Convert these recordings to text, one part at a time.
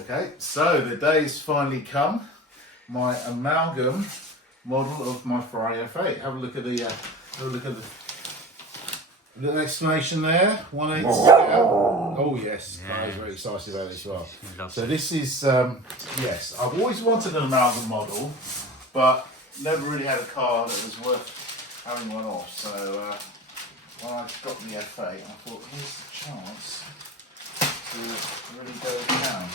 Okay, so the day's finally come. My amalgam model of my Ferrari F8. Have a look at the little explanation there. 1/8 scale. Oh yes, I was very excited about this as well. So this is yes, I've always wanted an amalgam model, but never really had a car that was worth having one off. So when I got the F8, I thought here's the chance to really go down.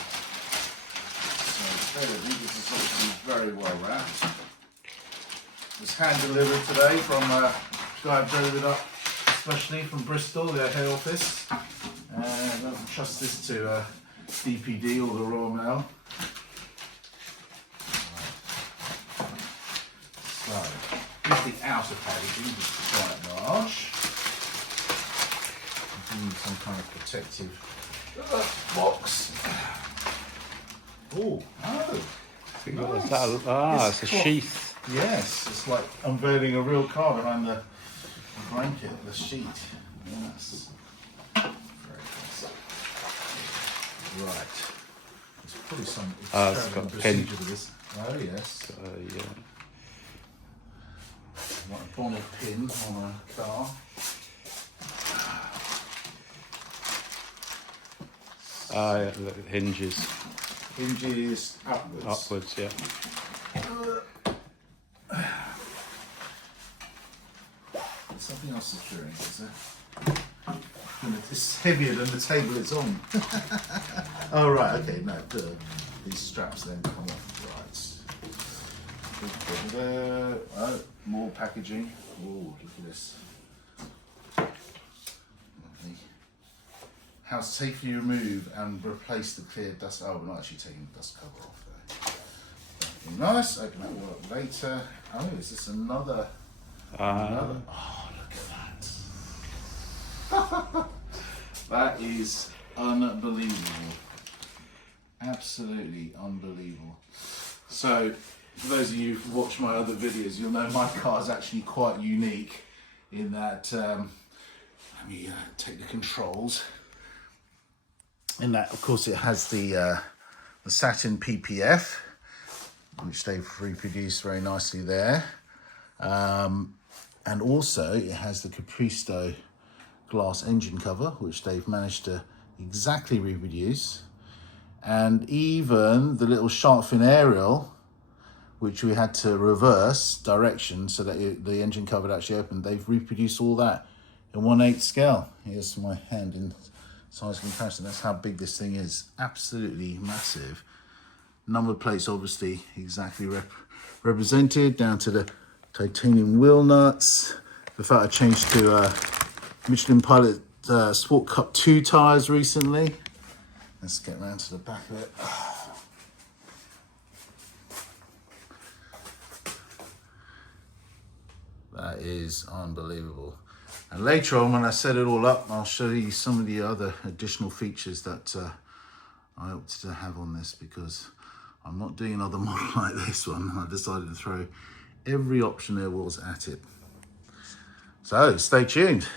So this is obviously very well wrapped. It was hand delivered today from a guy who drove it up, especially from Bristol, their head office. And I don't trust this to DPD or the Royal Mail. So here's the outer packaging, which is quite large. Need some kind of protective box. Oh, nice. It's a sheath. Yes, it's like unveiling a real car behind the blanket, the sheet. Yes. Very nice. Right. There's probably some It's got a pin. procedure to this. Oh, yes. Yeah. Like a bonnet pin on a car. Yeah, look, hinges. Hinges upwards. Upwards, yeah. Something else securing, is there? It's heavier than the table it's on. Oh right, okay, no, these straps then come off. Right. Oh, more packaging. Oh, look at this. Lovely. How to safely remove and replace the clear dust. Oh, we're not actually taking the dust cover off there. Nice. Open that one up later. Oh, is this another? Oh, look at that. That is unbelievable. Absolutely unbelievable. So, for those of you who've watched my other videos, you'll know my car is actually quite unique in that, let me take the controls. In that, of course, it has the satin PPF, which they've reproduced very nicely there. And also it has the Capristo glass engine cover, which they've managed to exactly reproduce. And even the little shark fin aerial, which we had to reverse direction so that the engine cover would actually open, they've reproduced all that in 1/8 scale. Here's my hand in size comparison. That's how big this thing is. Absolutely massive. Number plates obviously exactly represented, down to the titanium wheel nuts. The fact I changed to Michelin Pilot Sport Cup 2 tyres recently. Let's get around to the back of it. That is unbelievable. And later on, when I set it all up, I'll show you some of the other additional features that I opted to have on this, because I'm not doing another model like this one. I decided to throw every option there was at it. So stay tuned.